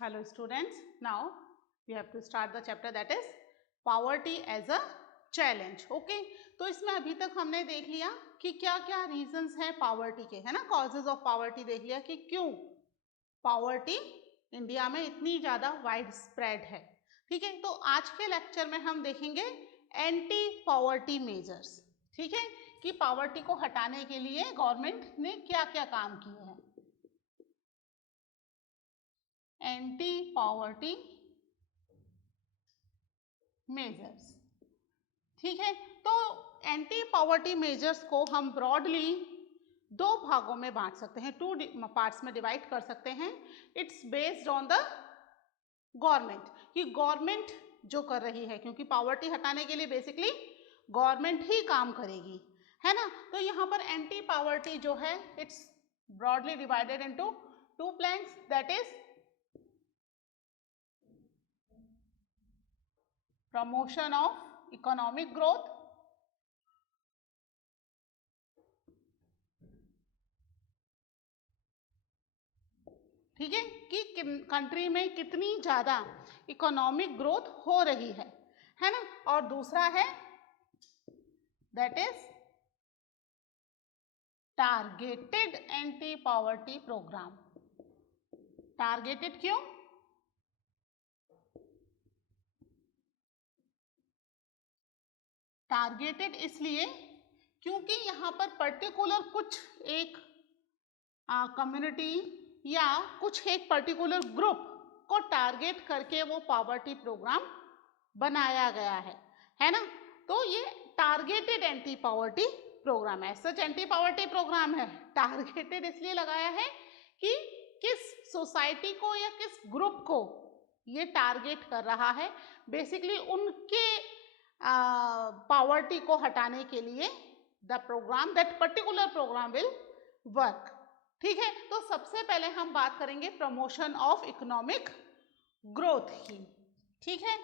Hello students, now we have to start the chapter that is poverty as a challenge. Okay, तो इसमें अभी तक हमने देख लिया कि क्या क्या रीजंस हैं पॉवर्टी के, है ना, कॉजेज ऑफ पॉवर्टी देख लिया कि क्यों पॉवर्टी इंडिया में इतनी ज़्यादा वाइड स्प्रेड है. ठीक है, तो आज के लेक्चर में हम देखेंगे एंटी पॉवर्टी मेजर्स. ठीक है, कि पॉवर्टी को हटाने के लिए गवर्नमेंट ने क्या क्या काम किए हैं. Anti poverty measures. ठीक है, तो एंटी पॉवर्टी मेजर्स को हम ब्रॉडली दो भागों में बांट सकते हैं, टू पार्ट्स में डिवाइड कर सकते हैं. It's based on the government, कि गवर्नमेंट जो कर रही है, क्योंकि पॉवर्टी हटाने के लिए बेसिकली गवर्नमेंट ही काम करेगी, है ना. तो यहाँ पर एंटी पॉवर्टी जो है it's broadly divided into two planks, that is promotion of economic growth ठीक है, कि कंट्री में कितनी ज़्यादा इकोनॉमिक ग्रोथ हो रही है ना. और दूसरा है that is targeted anti poverty program. Targeted क्यों? टारगेटेड इसलिए क्योंकि यहाँ पर पर्टिकुलर कुछ एक कम्युनिटी या कुछ एक पर्टिकुलर ग्रुप को टारगेट करके वो पॉवर्टी प्रोग्राम बनाया गया है ना. तो ये टारगेटेड एंटी पॉवर्टी प्रोग्राम है. सच एंटी पॉवर्टी प्रोग्राम है, टारगेटेड इसलिए लगाया है कि किस सोसाइटी को या किस ग्रुप को ये टारगेट कर रहा है, बेसिकली उनके पॉवर्टी को हटाने के लिए the program, that particular program will work. ठीक है, तो सबसे पहले हम बात करेंगे प्रमोशन ऑफ इकोनॉमिक ग्रोथ की. ठीक है,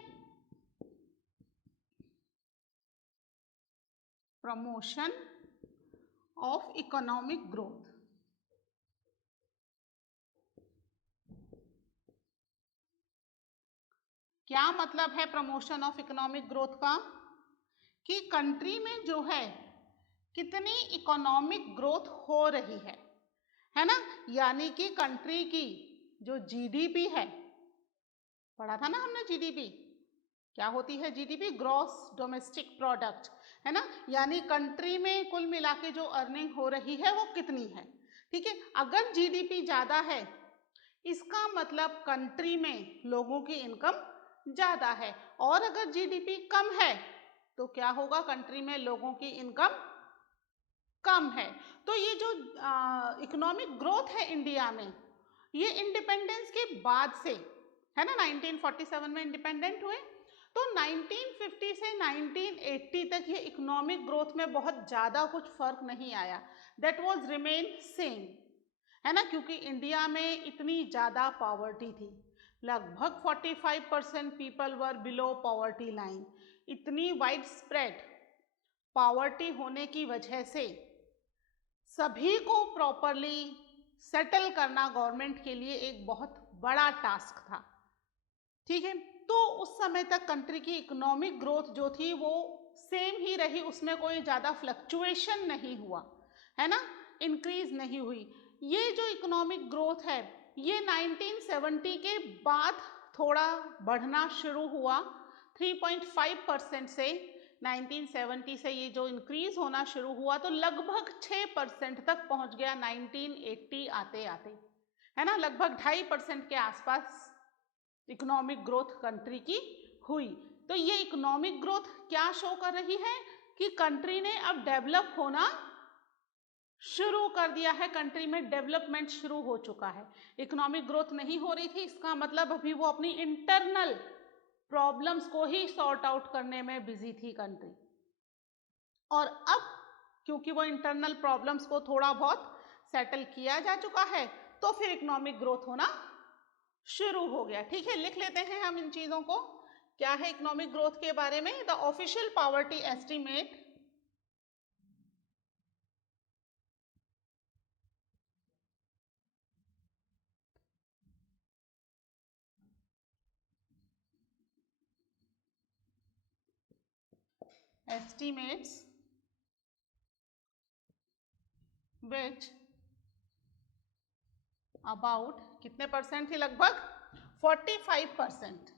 प्रमोशन ऑफ इकोनॉमिक ग्रोथ. क्या मतलब है प्रमोशन ऑफ इकोनॉमिक ग्रोथ का? कि कंट्री में जो है कितनी इकोनॉमिक ग्रोथ हो रही है ना. यानी कि कंट्री की जो जीडीपी है, पढ़ा था ना हमने जीडीपी, क्या होती है जीडीपी? ग्रॉस डोमेस्टिक प्रोडक्ट, है ना. यानी कंट्री में कुल मिला के जो अर्निंग हो रही है वो कितनी है. ठीक है, अगर जीडीपी ज़्यादा है इसका मतलब कंट्री में लोगों की इनकम ज़्यादा है, और अगर जीडीपी कम है तो क्या होगा? कंट्री में लोगों की इनकम कम है. तो ये जो इकोनॉमिक ग्रोथ है इंडिया में, ये इंडिपेंडेंस के बाद से, है ना, 1947 में इंडिपेंडेंट हुए, तो 1950 से 1980 तक ये इकोनॉमिक ग्रोथ में बहुत ज़्यादा कुछ फर्क नहीं आया. दैट वाज रिमेन सेम, है ना, क्योंकि इंडिया में इतनी ज़्यादा पॉवर्टी थी. लगभग 45% people were below poverty line. इतनी वाइड स्प्रेड पॉवर्टी होने की वजह से सभी को प्रॉपरली सेटल करना गवर्नमेंट के लिए एक बहुत बड़ा टास्क था. ठीक है, तो उस समय तक कंट्री की इकोनॉमिक ग्रोथ जो थी वो सेम ही रही, उसमें कोई ज़्यादा फ्लक्चुएशन नहीं हुआ, है ना, इंक्रीज नहीं हुई. ये जो इकोनॉमिक ग्रोथ है ये 1970 के बाद थोड़ा बढ़ना शुरू हुआ. 3.5% से 1970 से ये जो इंक्रीज होना शुरू हुआ तो लगभग 6% तक पहुंच गया 1980 आते आते, है ना. लगभग 2.5% के आसपास इकोनॉमिक ग्रोथ कंट्री की हुई. तो ये इकोनॉमिक ग्रोथ क्या शो कर रही है? कि कंट्री ने अब डेवलप होना शुरू कर दिया है, कंट्री में डेवलपमेंट शुरू हो चुका है. इकोनॉमिक ग्रोथ नहीं हो रही थी, इसका मतलब अभी वो अपनी इंटरनल प्रॉब्लम्स को ही सॉर्ट आउट करने में बिजी थी कंट्री. और अब क्योंकि वो इंटरनल प्रॉब्लम्स को थोड़ा बहुत सेटल किया जा चुका है तो फिर इकोनॉमिक ग्रोथ होना शुरू हो गया. ठीक है, लिख लेते हैं हम इन चीज़ों को. क्या है इकोनॉमिक ग्रोथ के बारे में? The official poverty estimate estimates which about कितने परसेंट थी, लगभग 45%।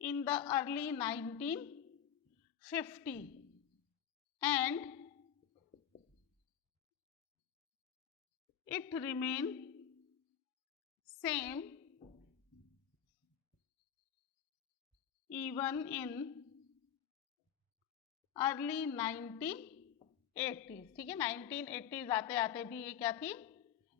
in the early 1950 and it remain same even in early 1980s। ठीक है, 1980s आते आते भी ये क्या थी,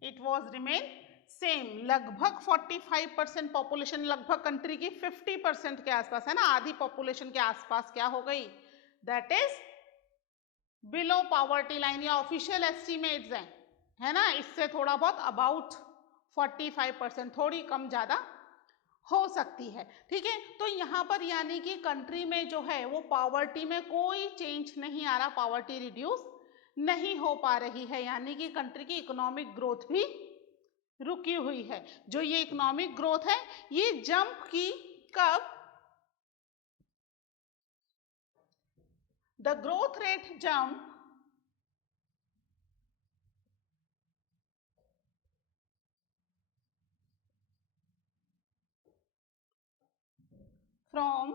इट वॉज रिमेन सेम। लगभग 45% पॉपुलेशन, लगभग कंट्री की 50% के आसपास है ना, आधी पॉपुलेशन के आसपास क्या हो गई, that is below poverty line, या ऑफिशियल एस्टिमेट्स है ना, इससे थोड़ा बहुत अबाउट 45%, थोड़ी कम ज्यादा हो सकती है। ठीक है, तो यहाँ पर यानी कि कंट्री में जो है वो पॉवर्टी में कोई चेंज नहीं आ रहा, पॉवर्टी रिड्यूस नहीं हो पा रही है, यानी कि कंट्री की इकोनॉमिक ग्रोथ भी रुकी हुई है। जो ये इकोनॉमिक ग्रोथ है ये जंप की कब, the growth rate jump from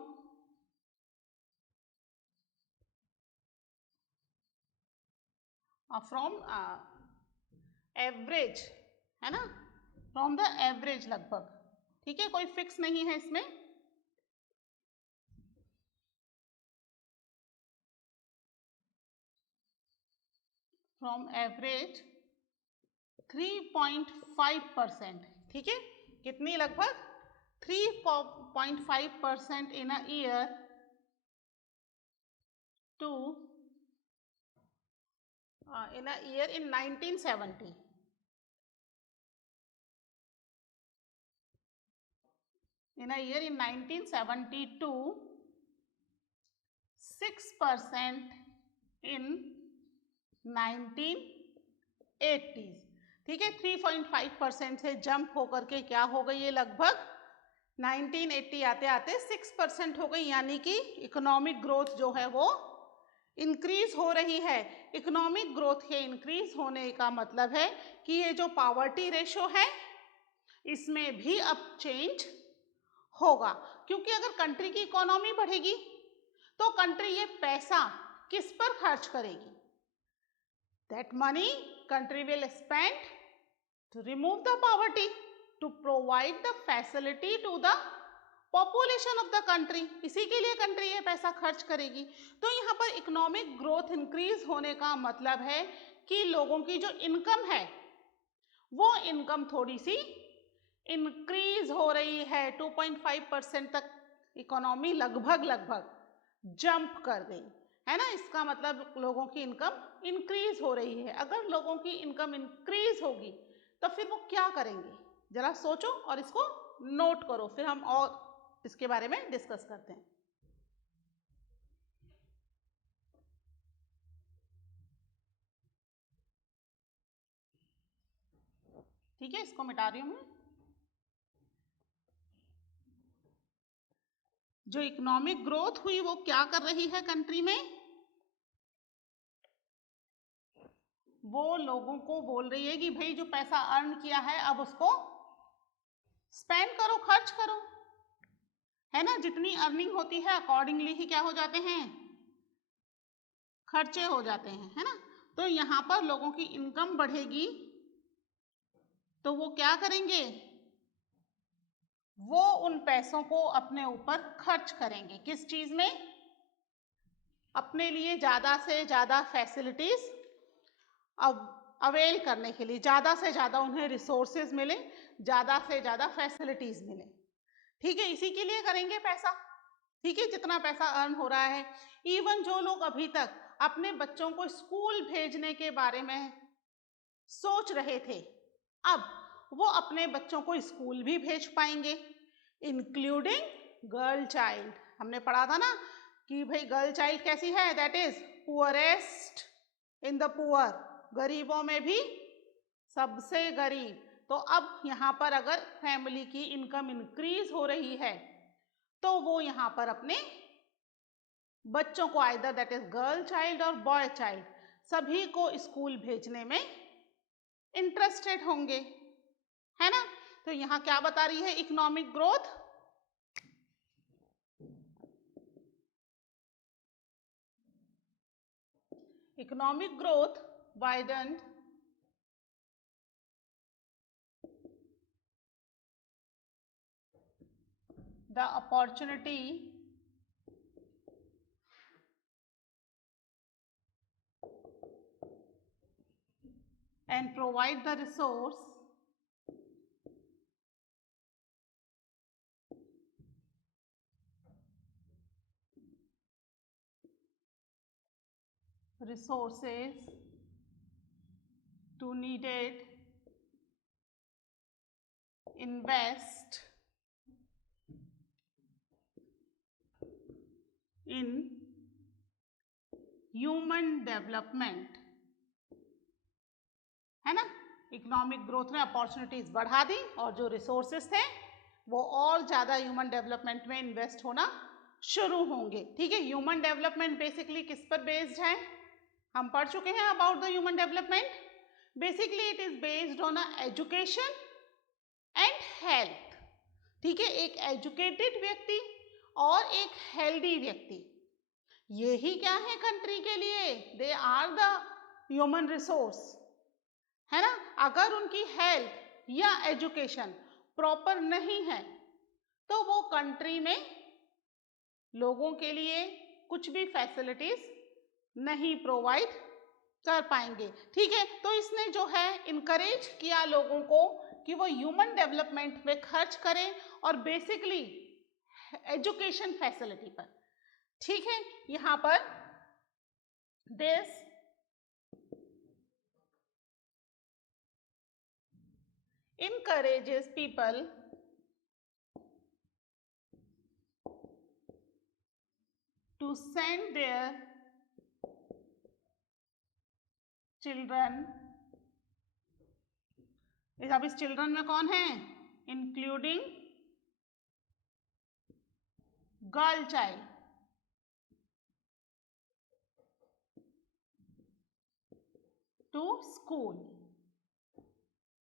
average, है ना, फ्रॉम द एवरेज लगभग। ठीक है, कोई फिक्स नहीं है इसमें, फ्रॉम एवरेज 3.5%। ठीक है, कितनी, लगभग 3.5% in a year to in a year in 1970। in a year in 1972, 6% in 1980s। ठीक है, 3.5% से जंप होकर के क्या हो गई, ये लगभग 1980 आते आते 6% हो गई, यानी कि इकोनॉमिक ग्रोथ जो है वो इंक्रीज हो रही है। इकोनॉमिक ग्रोथ के इंक्रीज होने का मतलब है कि ये जो पॉवर्टी रेशो है इसमें भी अब चेंज होगा, क्योंकि अगर कंट्री की इकोनॉमी बढ़ेगी तो कंट्री ये पैसा किस पर खर्च करेगी, that money country will spend to remove the poverty, to provide the facility to the population of the country, इसी के लिए कंट्री ये पैसा खर्च करेगी। तो यहाँ पर इकोनॉमिक ग्रोथ इंक्रीज होने का मतलब है कि लोगों की जो इनकम है वो इनकम थोड़ी सी इंक्रीज हो रही है, 2.5% तक इकोनॉमी लगभग जंप कर गई, है ना, इसका मतलब लोगों की इनकम इंक्रीज हो रही है। अगर लोगों की इनकम इंक्रीज होगी तो फिर वो क्या करेंगे, जरा सोचो और इसको नोट करो, फिर हम और इसके बारे में डिस्कस करते हैं। ठीक है, इसको मिटा रही हूं मैं। जो इकोनॉमिक ग्रोथ हुई वो क्या कर रही है कंट्री में, वो लोगों को बोल रही है कि भाई जो पैसा अर्न किया है अब उसको स्पेंड करो, खर्च करो, है ना, जितनी अर्निंग होती है अकॉर्डिंगली ही क्या हो जाते हैं, खर्चे हो जाते हैं, है ना। तो यहाँ पर लोगों की इनकम बढ़ेगी तो वो क्या करेंगे, वो उन पैसों को अपने ऊपर खर्च करेंगे, किस चीज में, अपने लिए ज्यादा से ज्यादा फैसिलिटीज अब अवेल करने के लिए, ज्यादा से ज्यादा उन्हें रिसोर्सेज मिले, ज्यादा से ज्यादा फैसिलिटीज मिले। ठीक है, इसी के लिए करेंगे पैसा। ठीक है, जितना पैसा अर्न हो रहा है, इवन जो लोग अभी तक अपने बच्चों को स्कूल भेजने के बारे में सोच रहे थे, अब वो अपने बच्चों को स्कूल भी भेज पाएंगे, इंक्लूडिंग गर्ल चाइल्ड। हमने पढ़ा था ना कि भाई गर्ल चाइल्ड कैसी है, that is poorest in the poor, गरीबों में भी सबसे गरीब, तो अब यहाँ पर अगर फैमिली की इनकम इंक्रीज हो रही है तो वो यहाँ पर अपने बच्चों को either that is girl child और बॉय चाइल्ड सभी को स्कूल भेजने में इंटरेस्टेड होंगे, है ना। तो यहाँ क्या बता रही है economic growth, economic growth widened the opportunity and provide the resources to needed invest in human development, है ना। इकोनॉमिक ग्रोथ ने अपॉर्चुनिटीज बढ़ा दी और जो रिसोर्सेस थे वो और ज्यादा ह्यूमन डेवलपमेंट में इन्वेस्ट होना शुरू होंगे। ठीक है, ह्यूमन डेवलपमेंट बेसिकली किस पर बेस्ड है, हम पढ़ चुके हैं about the human development. Basically it is based on education and health. ठीक है, एक एजुकेटेड व्यक्ति और एक हेल्दी व्यक्ति, यही क्या है कंट्री के लिए, they are the human resource, है ना। अगर उनकी हेल्थ या एजुकेशन प्रॉपर नहीं है तो वो कंट्री में लोगों के लिए कुछ भी फैसिलिटीज नहीं प्रोवाइड कर पाएंगे। ठीक है, तो इसने जो है इनकरेज किया लोगों को कि वो ह्यूमन डेवलपमेंट में खर्च करें और बेसिकली एजुकेशन फैसिलिटी पर। ठीक है, यहां पर this encourages people to send their children, अब इस चिल्ड्रन में कौन है, including girl child, to school,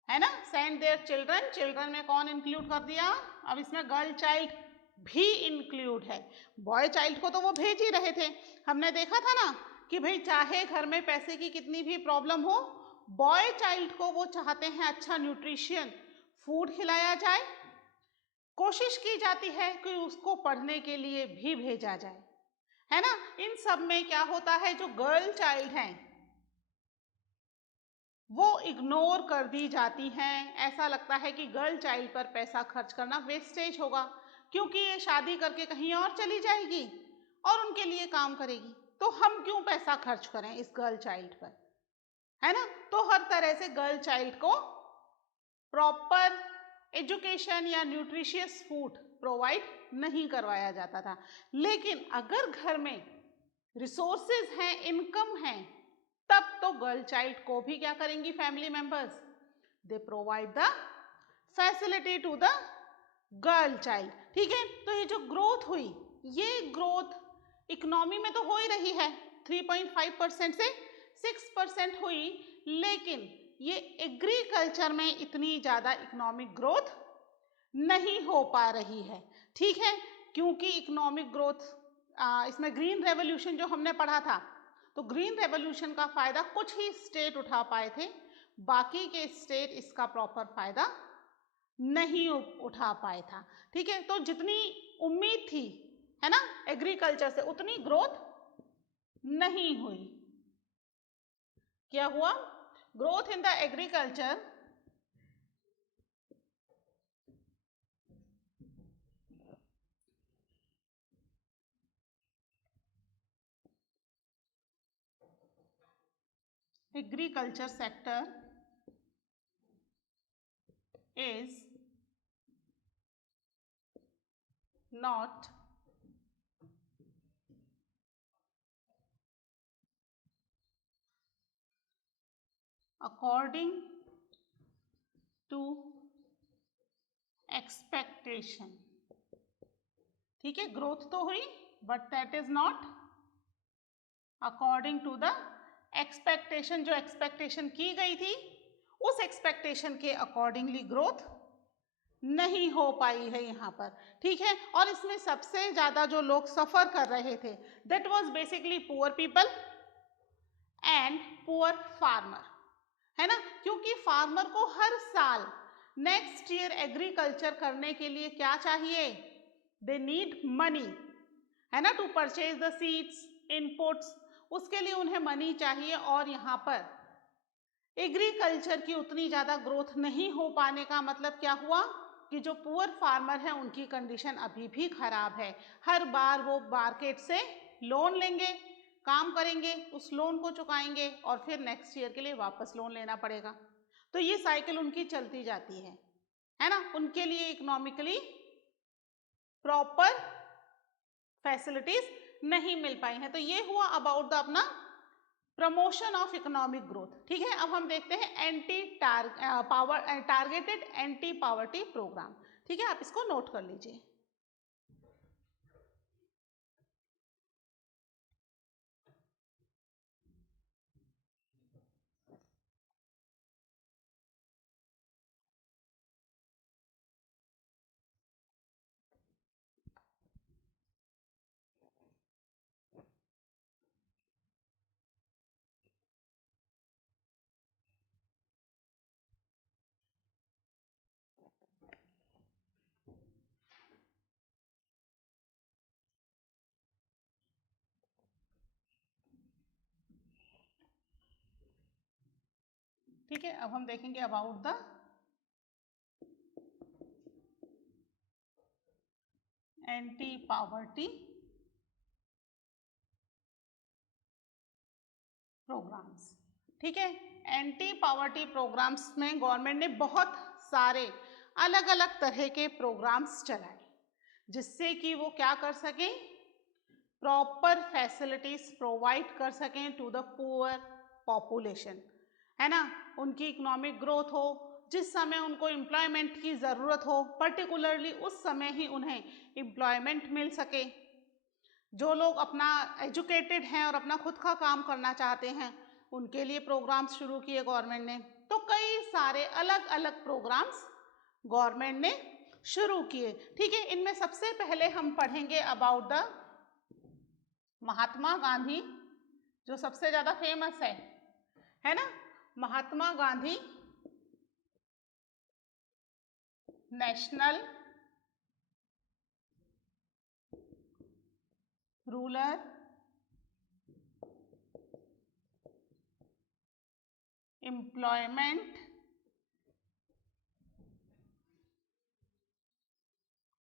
है ना। सेंड देयर चिल्ड्रन, चिल्ड्रन में कौन इंक्लूड कर दिया, अब इसमें गर्ल चाइल्ड भी इंक्लूड है। बॉय चाइल्ड को तो वो भेज ही रहे थे, हमने देखा था ना कि भाई चाहे घर में पैसे की कितनी भी प्रॉब्लम हो, बॉय चाइल्ड को वो चाहते हैं अच्छा न्यूट्रिशियन फूड खिलाया जाए, कोशिश की जाती है कि उसको पढ़ने के लिए भी भेजा जाए, है ना। इन सब में क्या होता है, जो गर्ल चाइल्ड हैं वो इग्नोर कर दी जाती हैं। ऐसा लगता है कि गर्ल चाइल्ड पर पैसा खर्च करना वेस्टेज होगा क्योंकि ये शादी करके कहीं और चली जाएगी और उनके लिए काम करेगी, तो हम क्यों पैसा खर्च करें इस गर्ल चाइल्ड पर, है ना। तो हर तरह से गर्ल चाइल्ड को प्रॉपर एजुकेशन या न्यूट्रिशियस फूड प्रोवाइड नहीं करवाया जाता था। लेकिन अगर घर में रिसोर्सेज हैं, इनकम है, तब तो गर्ल चाइल्ड को भी क्या करेंगी family members, they provide the facility to the girl child. ठीक है, तो ये जो ग्रोथ हुई, ये ग्रोथ इकोनॉमी में तो हो ही रही है, 3.5% से 6% हुई, लेकिन ये एग्रीकल्चर में इतनी ज़्यादा इकोनॉमिक ग्रोथ नहीं हो पा रही है। ठीक है, क्योंकि इकोनॉमिक ग्रोथ इसमें ग्रीन रेवोल्यूशन जो हमने पढ़ा था, तो ग्रीन रेवोल्यूशन का फायदा कुछ ही स्टेट उठा पाए थे, बाकी के स्टेट इसका प्रॉपर फायदा नहीं उठा पाए था। ठीक है, तो जितनी उम्मीद थी, है ना, एग्रीकल्चर से उतनी ग्रोथ नहीं हुई। क्या हुआ, growth in the agriculture agriculture sector is not according to expectation. ठीक है, ग्रोथ तो हुई but that is not according to the expectation. जो एक्सपेक्टेशन की गई थी उस एक्सपेक्टेशन के अकॉर्डिंगली ग्रोथ नहीं हो पाई है यहाँ पर। ठीक है, और इसमें सबसे ज्यादा जो लोग सफर कर रहे थे that was basically poor people and poor farmer, है ना, क्योंकि फार्मर को हर साल नेक्स्ट ईयर एग्रीकल्चर करने के लिए क्या चाहिए, दे नीड मनी, है ना, to purchase the seeds inputs, उसके लिए उन्हें मनी चाहिए। और यहाँ पर एग्रीकल्चर की उतनी ज़्यादा ग्रोथ नहीं हो पाने का मतलब क्या हुआ कि जो पुअर फार्मर है उनकी कंडीशन अभी भी खराब है। हर बार वो मार्केट से लोन लेंगे, काम करेंगे, उस लोन को चुकाएंगे और फिर नेक्स्ट ईयर के लिए वापस लोन लेना पड़ेगा। तो ये साइकिल उनकी चलती जाती है ना। उनके लिए इकोनॉमिकली प्रॉपर फैसिलिटीज नहीं मिल पाई हैं। तो ये हुआ अबाउट द अपना प्रमोशन ऑफ इकोनॉमिक ग्रोथ। ठीक है, अब हम देखते हैं टारगेटेड एंटी पॉवर्टी प्रोग्राम। ठीक है, आप इसको नोट कर लीजिए। ठीक है, अब हम देखेंगे about the anti poverty programs. ठीक है, एंटी पॉवर्टी प्रोग्राम्स में गवर्नमेंट ने बहुत सारे अलग अलग तरह के प्रोग्राम्स चलाए जिससे कि वो क्या कर सकें, प्रॉपर फैसिलिटीज प्रोवाइड कर सकें टू द पुअर पॉपुलेशन, है ना। उनकी इकोनॉमिक ग्रोथ हो, जिस समय उनको एम्प्लॉयमेंट की ज़रूरत हो पर्टिकुलरली उस समय ही उन्हें एम्प्लॉयमेंट मिल सके। जो लोग अपना एजुकेटेड हैं और अपना खुद का काम करना चाहते हैं उनके लिए प्रोग्राम्स शुरू किए गवर्नमेंट ने। तो कई सारे अलग अलग प्रोग्राम्स गवर्नमेंट ने शुरू किए। ठीक है, इनमें सबसे पहले हम पढ़ेंगे अबाउट द महात्मा गांधी, जो सबसे ज्यादा फेमस है ना, Mahatma Gandhi national rural employment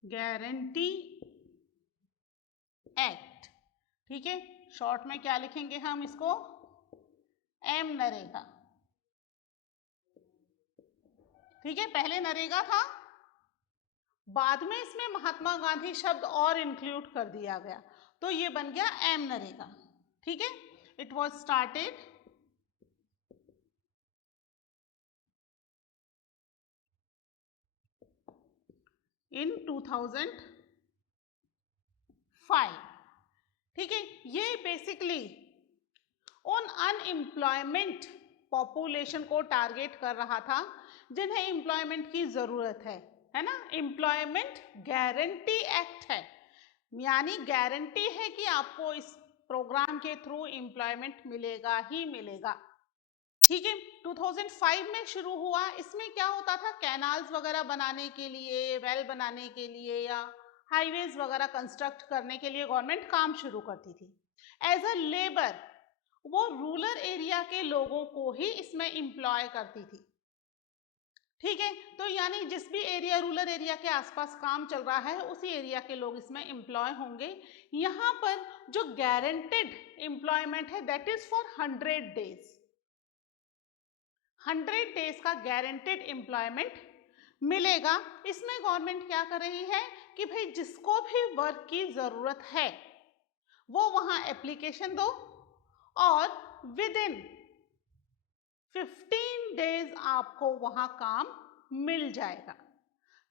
guarantee act. ठीक है, शॉर्ट में क्या लिखेंगे हम इसको, एम नरेगा। ठीक है, पहले नरेगा था, बाद में इसमें महात्मा गांधी शब्द और इंक्लूड कर दिया गया तो ये बन गया एम नरेगा। ठीक है, इट वॉज स्टार्टेड इन 2005। ठीक है, ये बेसिकली उन अनएम्प्लॉयमेंट पॉपुलेशन को टारगेट कर रहा था जिन्हें एम्प्लॉयमेंट की जरूरत है ना। एम्प्लॉयमेंट गारंटी एक्ट है, यानी गारंटी है कि आपको इस प्रोग्राम के थ्रू एम्प्लॉयमेंट मिलेगा ही मिलेगा। ठीक है, 2005 में शुरू हुआ। इसमें क्या होता था, कैनाल्स वगैरह बनाने के लिए, वेल बनाने के लिए या हाईवेज वगैरह कंस्ट्रक्ट करने के लिए गवर्नमेंट काम शुरू करती थी। एज अ लेबर वो रूरल एरिया के लोगों को ही इसमें एम्प्लॉय करती थी। ठीक है, तो यानी जिस भी एरिया रूरल एरिया के आसपास काम चल रहा है उसी एरिया के लोग इसमें एम्प्लॉय होंगे। यहाँ पर जो गारंटेड एम्प्लॉयमेंट है that is for 100 days. 100 days का गारंटेड एम्प्लॉयमेंट मिलेगा। इसमें गवर्नमेंट क्या कर रही है कि भाई जिसको भी वर्क की जरूरत है वो वहां एप्लीकेशन दो और विद इन 15 डेज आपको वहां काम मिल जाएगा।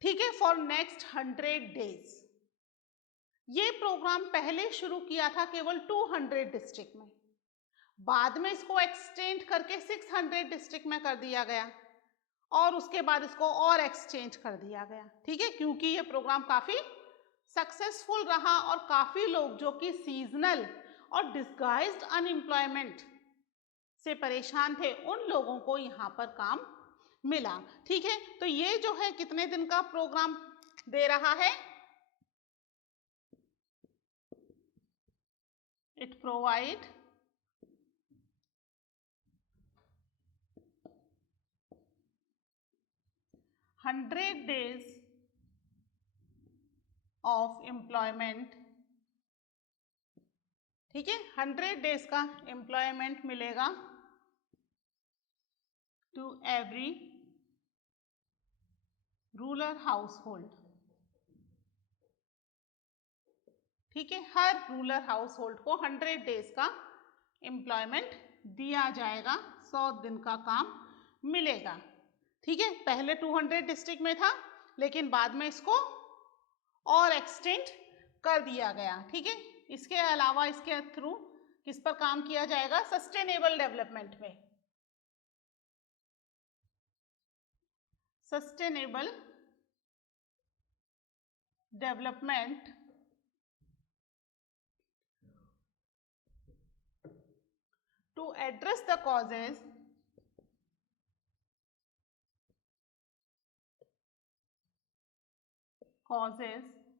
ठीक है, फॉर नेक्स्ट 100 डेज। ये प्रोग्राम पहले शुरू किया था केवल 200 डिस्ट्रिक्ट में, बाद में इसको एक्सटेंड करके 600 डिस्ट्रिक्ट में कर दिया गया और उसके बाद इसको और एक्सचेंज कर दिया गया। ठीक है, क्योंकि ये प्रोग्राम काफी सक्सेसफुल रहा और काफी लोग जो कि सीजनल और डिस्गाइज्ड अनएम्प्लॉयमेंट से परेशान थे, उन लोगों को यहाँ पर काम मिला। ठीक है, तो ये जो है कितने दिन का प्रोग्राम दे रहा है? It provide 100 days of employment. ठीक है, 100 डेज का एम्प्लॉयमेंट मिलेगा to every rural household. ठीक है, हर रूरल हाउस होल्ड को 100 डेज का एम्प्लॉयमेंट दिया जाएगा, 100 दिन का काम मिलेगा। ठीक है, पहले 200 डिस्ट्रिक्ट में था, लेकिन बाद में इसको और एक्सटेंड कर दिया गया। ठीक है, इसके अलावा इसके थ्रू किस पर काम किया जाएगा? सस्टेनेबल डेवलपमेंट में, sustainable development to address the causes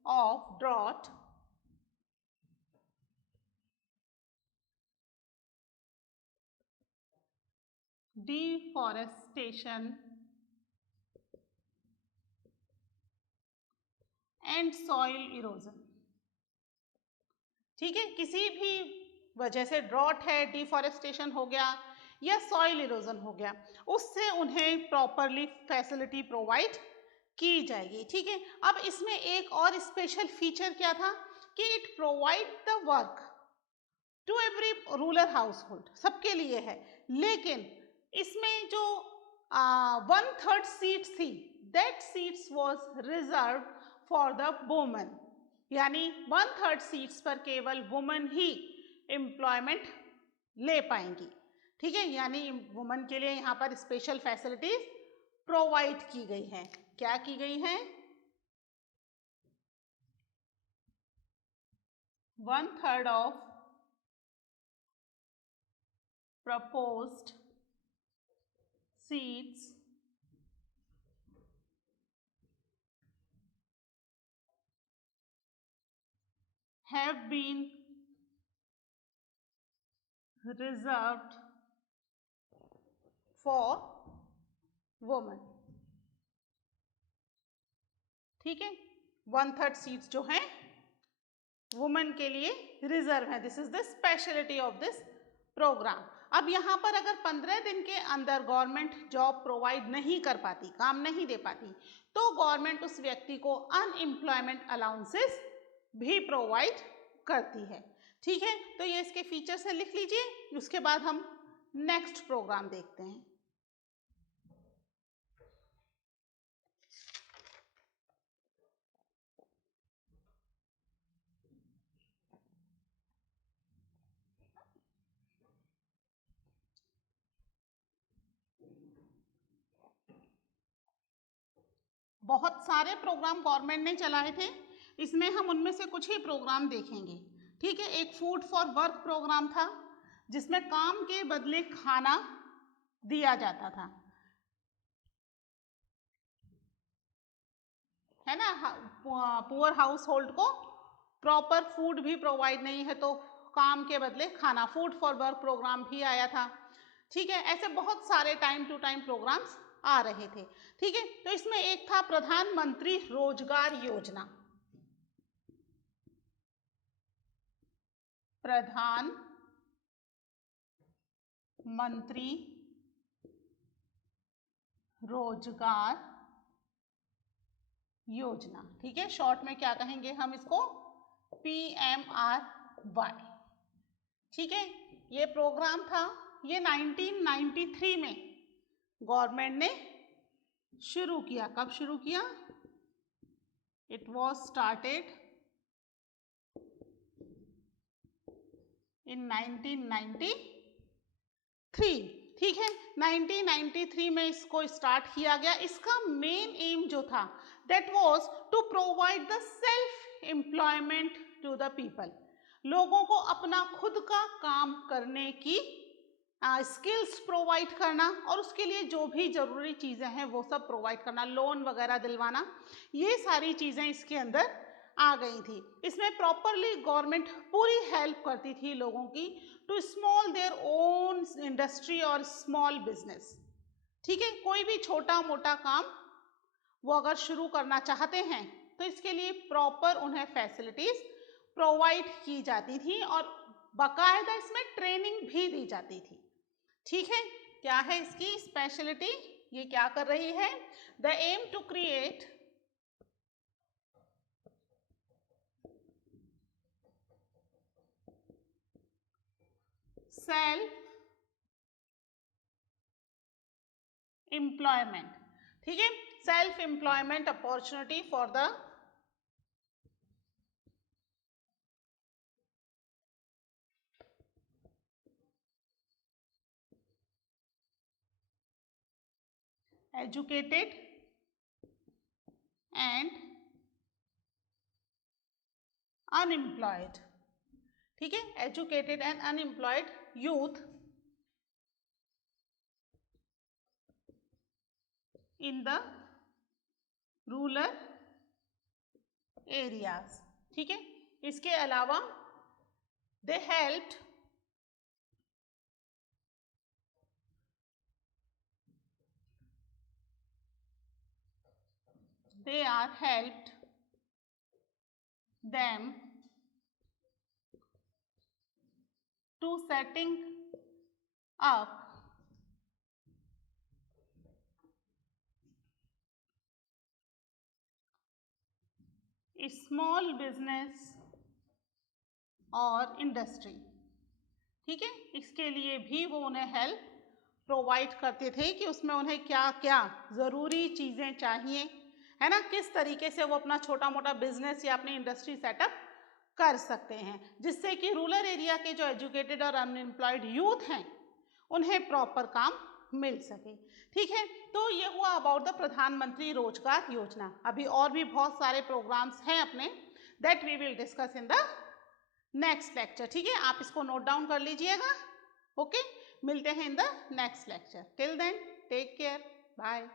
of drought, deforestation and soil erosion। ठीक है, किसी भी वजह से ड्रॉट है, डिफॉरेस्टेशन हो गया या सॉइल इरोजन हो गया, उससे उन्हें प्रॉपरली फैसिलिटी प्रोवाइड की जाएगी। ठीक है, अब इसमें एक और स्पेशल फीचर क्या था कि it provide the work to every rural household, सबके लिए है, लेकिन इसमें जो 1/3 सीट थी, that seats was reserve for the women, यानी 1/3 सीट्स पर केवल वुमेन ही एम्प्लॉयमेंट ले पाएंगी। ठीक है, यानी वुमेन के लिए यहाँ पर स्पेशल फैसिलिटीज प्रोवाइड की गई हैं। क्या की गई हैं? 1/3 of proposed seats have been reserved for women। ठीक है, 1/3 सीट्स जो हैं वुमेन के लिए रिजर्व है। This is the speciality of this program. अब यहाँ पर अगर 15 दिन के अंदर गवर्नमेंट जॉब प्रोवाइड नहीं कर पाती, काम नहीं दे पाती, तो गवर्नमेंट उस व्यक्ति को अनएम्प्लॉयमेंट अलाउंसेस भी प्रोवाइड करती है। ठीक है, तो ये इसके फीचर्स हैं, लिख लीजिए, उसके बाद हम नेक्स्ट प्रोग्राम देखते हैं। बहुत सारे प्रोग्राम गवर्नमेंट ने चलाए थे, इसमें हम उनमें से कुछ ही प्रोग्राम देखेंगे। ठीक है, एक फूड फॉर वर्क प्रोग्राम था, जिसमें काम के बदले खाना दिया जाता था, है ना। पुअर हाउस होल्ड को प्रॉपर फूड भी प्रोवाइड नहीं है, तो काम के बदले खाना, फूड फॉर वर्क प्रोग्राम भी आया था। ठीक है, ऐसे बहुत सारे टाइम टू टाइम प्रोग्राम्स आ रहे थे। ठीक है, तो इसमें एक था प्रधानमंत्री रोजगार योजना। प्रधानमंत्री रोजगार योजना। ठीक है, शॉर्ट में क्या कहेंगे हम इसको? PMRY। ठीक है, ये प्रोग्राम था, ये 1993 में गवर्नमेंट ने शुरू किया। कब शुरू किया? It was started in 1993। ठीक है, 1993 में इसको स्टार्ट किया गया। इसका मेन एम जो था that was to provide the self employment to the people, लोगों को अपना खुद का काम करने की स्किल्स प्रोवाइड करना और उसके लिए जो भी ज़रूरी चीज़ें हैं वो सब प्रोवाइड करना, लोन वगैरह दिलवाना, ये सारी चीज़ें इसके अंदर आ गई थी। इसमें प्रॉपरली गवर्नमेंट पूरी हेल्प करती थी लोगों की to small their own industry और स्मॉल बिजनेस। ठीक है, कोई भी छोटा मोटा काम वो अगर शुरू करना चाहते हैं तो इसके लिए प्रॉपर उन्हें फैसिलिटीज प्रोवाइड की जाती थी और बाकायदा इसमें ट्रेनिंग भी दी जाती थी। ठीक है, क्या है इसकी स्पेशलिटी, ये क्या कर रही है? The aim to create self employment. ठीक है, self employment opportunity for the educated and unemployed। ठीक है, educated and unemployed youth in the rural areas. ठीक है, इसके अलावा they helped they are helped them to setting up a small business और industry. ठीक है, इसके लिए भी वो उन्हें हेल्प प्रोवाइड करते थे कि उसमें उन्हें क्या क्या ज़रूरी चीज़ें चाहिए, है ना, किस तरीके से वो अपना छोटा मोटा बिजनेस या अपनी इंडस्ट्री सेटअप कर सकते हैं जिससे कि रूरल एरिया के जो एजुकेटेड और अनएम्प्लॉयड यूथ हैं उन्हें प्रॉपर काम मिल सके। ठीक है, तो ये हुआ अबाउट द प्रधानमंत्री रोजगार योजना। अभी और भी बहुत सारे प्रोग्राम्स हैं अपने, that we will discuss in the next lecture. ठीक है, आप इसको नोट डाउन कर लीजिएगा। ओके, मिलते हैं in the next lecture. Till then take care, bye.